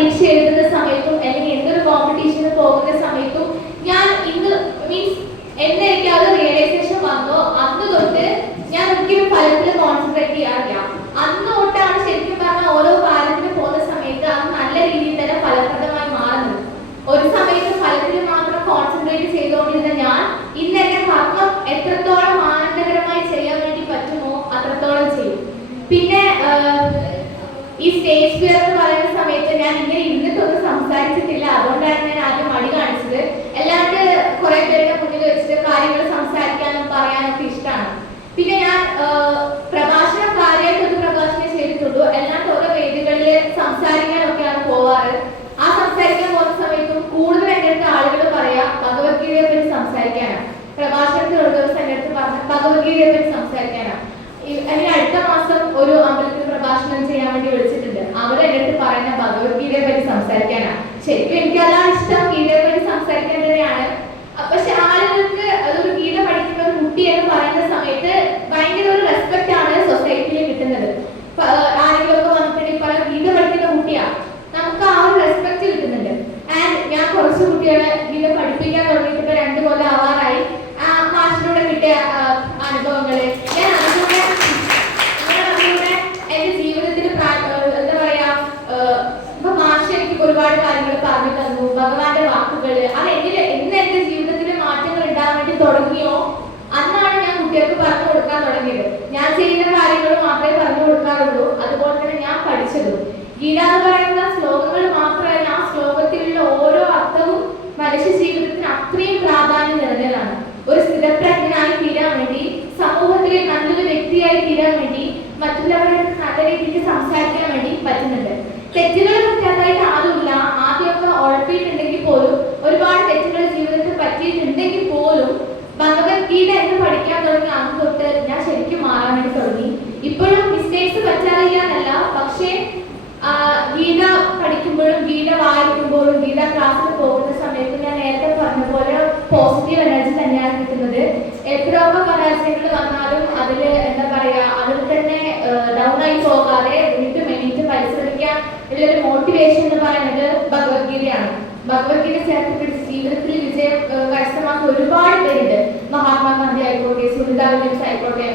പരീക്ഷ എഴുതുന്ന സമയത്തും അല്ലെങ്കിൽ എന്തൊരു കോമ്പറ്റീഷന് പോകുന്ന സമയത്തും ഞാൻ ഇന്ന് മീൻസ് എന്ന് എനിക്ക് അത് റിയലൈസേഷൻ വന്നോ അന്ന് തൊട്ട് ഞാൻ ഒരിക്കലും ഫലത്തിൽ കോൺസെൻട്രേറ്റ് ചെയ്യാറില്ല. അന്ന് തൊട്ടാണ് ശരിക്കും പറഞ്ഞാൽ ഓരോ കാര്യത്തിന് പോകുന്ന സമയത്ത് അത് നല്ല രീതിയിൽ തന്നെ ഫലപ്രദമായി മാറുന്നത്. ഒരു സമയത്ത് ഫലത്തിൽ മാത്രം കോൺസെൻട്രേറ്റ് ചെയ്തുകൊണ്ടിരുന്ന ഞാൻ ഇന്ന് എന്റെ കർമ്മം എത്രത്തോളം ആനന്ദകരമായി ചെയ്യാൻ വേണ്ടി പറ്റുമോ അത്രത്തോളം ചെയ്യും. പിന്നെ ഈ സ്റ്റേജ് ഫിയർ എന്ന് പറയുന്ന സമയത്ത് ഞാൻ ഇങ്ങനെ ഇരുന്നിട്ടൊന്നും സംസാരിച്ചിട്ടില്ല. അതുകൊണ്ടാണ് ഞാൻ ആദ്യം മടി കാണിച്ചത്. അല്ലാണ്ട് കുറെ പേരുടെ മുന്നിൽ വെച്ചിട്ട് കാര്യങ്ങൾ സംസാരിക്കാനും പറയാനും ഒക്കെ ഇഷ്ടമാണ്. പിന്നെ ഞാൻ പ്രഭാഷണം കാര്യമായിട്ട് ഒരു പ്രഭാഷണം ചെയ്തിട്ടുള്ളൂ. അല്ലാണ്ട് ഓരോ വേദികളിൽ സംസാരിക്കാനൊക്കെയാണ് പോവാറ്. ആ സംസാരിക്കാൻ പോകുന്ന സമയത്തും കൂടുതൽ എൻ്റെ അടുത്ത് ആളുകൾ പറയാ ഭഗവത്ഗീതയെ പറ്റി സംസാരിക്കാനാണ്. പ്രഭാഷണത്തിൽ ഒരു ദിവസം എൻ്റെ അടുത്ത് പറഞ്ഞ ഭഗവത്ഗീതയെ പറ്റി സംസാരിക്കാനാണ്. അല്ലെങ്കിൽ അടുത്ത മാസം ഒരു അമ്പലത്തിൽ പ്രഭാഷണം ചെയ്യാൻ വേണ്ടി വിളിച്ചിട്ടുണ്ട്. അവരെ എൻ്റെ അടുത്ത് പറയുന്ന ഭഗവത്ഗീതയെ പറ്റി സംസാരിക്കാനാണ്. ശരിക്കും എനിക്ക് അതാണ് ഇഷ്ടം, ഗീതയെ പറ്റി സംസാരിക്കാൻ തന്നെയാണ്. പക്ഷെ ആളുകൾക്ക് അതൊരു ഗീത പഠിക്കുന്ന ഒരു കുട്ടി എന്ന് പറയുന്ന സമയത്ത് ഭയങ്കര ഒരു റെസ്പെക്ട് ആണ് സൊസൈറ്റിയിൽ കിട്ടുന്നത്. ആരെങ്കിലും ഒക്കെ വന്നിട്ടുണ്ടെങ്കിൽ പറയാം ഗീത പഠിക്കുന്ന കുട്ടിയാ, നമുക്ക് ആ ഒരു റെസ്പെക്ട് കിട്ടുന്നുണ്ട്. ആൻഡ് ഞാൻ കുറച്ച് കുട്ടികളെ ഗീത പഠിപ്പിക്കാൻ തുടങ്ങിയിട്ട് ഇപ്പൊ 2 കൊല്ലം ആവാറായി. ആ മാഷിലൂടെ കിട്ടിയ അനുഭവങ്ങള് ഞാൻ അതിലൂടെ എന്റെ ജീവിതത്തിൽ എന്താ പറയാ ഇപ്പൊ മാഷ് എനിക്ക് ഒരുപാട് കാര്യങ്ങൾ പറഞ്ഞു തന്നു. ഭഗവാന്റെ വാക്കുകള് അത് എന്ന് എന്റെ ജീവിതത്തിൽ മാറ്റങ്ങൾ ഉണ്ടാകാൻ വേണ്ടി തുടങ്ങിയോ അന്നാണ് ഞാൻ കുട്ടികൾക്ക് പറഞ്ഞു കൊടുക്കാൻ തുടങ്ങിയത്. ഞാൻ ചെയ്യുന്ന കാര്യങ്ങൾ മാത്രമേ പറഞ്ഞു കൊടുക്കാറുള്ളൂ. അതുപോലെ തന്നെ ഞാൻ പഠിച്ചതും ഗീത എന്ന് പറയുന്ന ശ്ലോകങ്ങൾ മാത്രമല്ല, ആ ശ്ലോകത്തിലുള്ള ഓരോ അർത്ഥവും മനുഷ്യ ജീവിതത്തിന് അത്രയും പ്രാധാന്യം നിറഞ്ഞതാണ്. ഒരു സ്ഥിരപ്രജ്ഞനായി തീരാൻ വേണ്ടി, സമൂഹത്തിലെ നല്ലൊരു വ്യക്തിയായി തീരാൻ വേണ്ടി, മറ്റുള്ളവരുടെ നല്ല രീതിക്ക് സംസാരിക്കാൻ വേണ്ടി പറ്റുന്നുണ്ട്. തെറ്റുകൾ പറ്റാതായിട്ട് ആരുമില്ല. ആദ്യമൊക്കെ ഉഴപ്പിയിട്ടുണ്ടെങ്കിൽ പോലും ഒരുപാട് തെറ്റുകൾ ജീവിതത്തിൽ പറ്റിയിട്ടുണ്ടെങ്കിൽ പോലും ഭഗവത്ഗീത എന്ന് പഠിക്കാൻ തുടങ്ങി അന്ന് തൊട്ട് ഞാൻ ശരിക്കും മാറാൻ വേണ്ടി തുടങ്ങി. ഇപ്പോഴും മിസ്റ്റേക്സ് പറ്റാറില്ല, പക്ഷേ ഗീത പഠിക്കുമ്പോഴും ഗീത വായിക്കുമ്പോഴും ഗീത ക്ലാസ്സിൽ പോകുന്ന സമയത്ത് ഞാൻ നേരത്തെ പറഞ്ഞ പോലെ പോസിറ്റീവ് എനർജി തന്നെയാണ് കിട്ടുന്നത്. എത്രയൊക്കെ പരാജയങ്ങൾ വന്നാലും അതിൽ എന്താ പറയാ അതിൽ തന്നെ ഡൗൺ ആയി പോകാതെ വീണ്ടും എണീറ്റ് പരിശ്രമിക്കാൻ ഉള്ളൊരു മോട്ടിവേഷൻ എന്ന് പറയുന്നത് ഭഗവത്ഗീതയാണ്. ഭഗവത്ഗീത ചേർത്ത് പിടിച്ച് ജീവിതത്തിൽ വിജയം കരസ്ഥമാക്കുന്ന ഒരുപാട് പേരുണ്ട്. മഹാത്മാഗാന്ധി ആയിക്കോട്ടെ, സുനിത വില്യംസ് ആയിക്കോട്ടെ,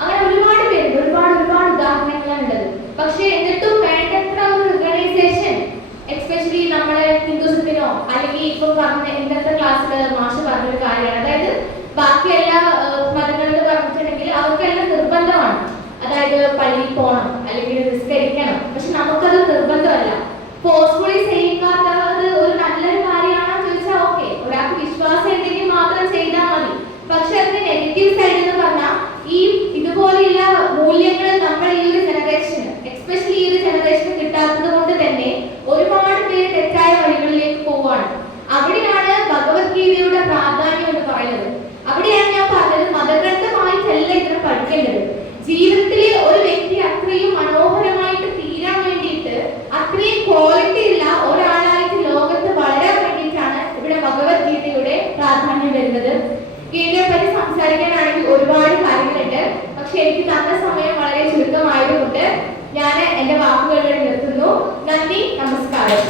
അങ്ങനെ ഒരുപാട് പേരുണ്ട്. ഒരുപാട് ഉദാഹരണങ്ങളാണ് ഉള്ളത്. പക്ഷെ എന്നിട്ടും വേണ്ടത്ര ഒരു ഓർഗനൈസേഷൻ എസ്പെഷ്യലി നമ്മുടെ ഹിന്ദുസത്തിനോ അല്ലെങ്കിൽ ഇപ്പൊ പറഞ്ഞ ഇന്നത്തെ ക്ലാസ്സിൽ മാഷ് പറഞ്ഞൊരു കാര്യമാണ്. അതായത് ബാക്കി എല്ലാ മതങ്ങളിൽ പറഞ്ഞിട്ടുണ്ടെങ്കിൽ അവർക്കെല്ലാം നിർബന്ധമാണ്. അതായത് പള്ളിയിൽ പോകണം അല്ലെങ്കിൽ നിസ്കരിക്കണം. പക്ഷെ നമുക്കത് നിർബന്ധമല്ല. ഫോഴ്സ്ഫുള്ളി ചെയ്യിക്കാത്തത് ഒരു നല്ലൊരു കാര്യമാണോ ചോദിച്ചാൽ ഓക്കെ, ഒരാൾക്ക് വിശ്വാസം ഉണ്ടെങ്കിൽ മാത്രം ചെയ്താൽ മതി. പക്ഷെ അതിന്റെ നെഗറ്റീവ് സൈഡ് എന്ന് പറഞ്ഞാൽ ഈ ഇതുപോലെയുള്ള മൂല്യങ്ങൾ നമ്മൾ ഈ ഒരു ജനറേഷന് എസ്പെഷ്യലി ഈ ഒരു ജനറേഷന് കിട്ടാത്തത് കൊണ്ട് തന്നെ ഒരുപാട് പേര് തെറ്റായ വഴികളിലേക്ക് പോവുകയാണ്. അവിടെയാണ് ഭഗവത്ഗീതയുടെ പ്രാധാന്യം എന്ന് പറയുന്നത്. അവിടെയാണ് ഞാൻ പറഞ്ഞത് മതഗ്രന്ഥമായിട്ടല്ല ഇതിനെ പഠിക്കേണ്ടത്. ജീവിതത്തിലെ ഒരു വ്യക്തി അത്രയും മനോഹരമായിട്ട് തീരാൻ വേണ്ടിയിട്ട് അത്രയും ക്വാളിറ്റി ഉള്ള ഒരാളായിട്ട് ലോകത്ത് വളരാൻ വേണ്ടിയിട്ടാണ് ഇവിടെ ഭഗവത്ഗീതയുടെ പ്രാധാന്യം വരുന്നത്. ഗീതയെ പറ്റി സംസാരിക്കാനാണെങ്കിൽ ഒരുപാട് കാര്യങ്ങളുണ്ട്. പക്ഷെ എനിക്ക് തന്ന സമയം വളരെ ചുരുക്കമായതുകൊണ്ട് ഞാൻ എന്റെ വാക്കുകളിൽ നിർത്തുന്നു. നന്ദി, നമസ്കാരം.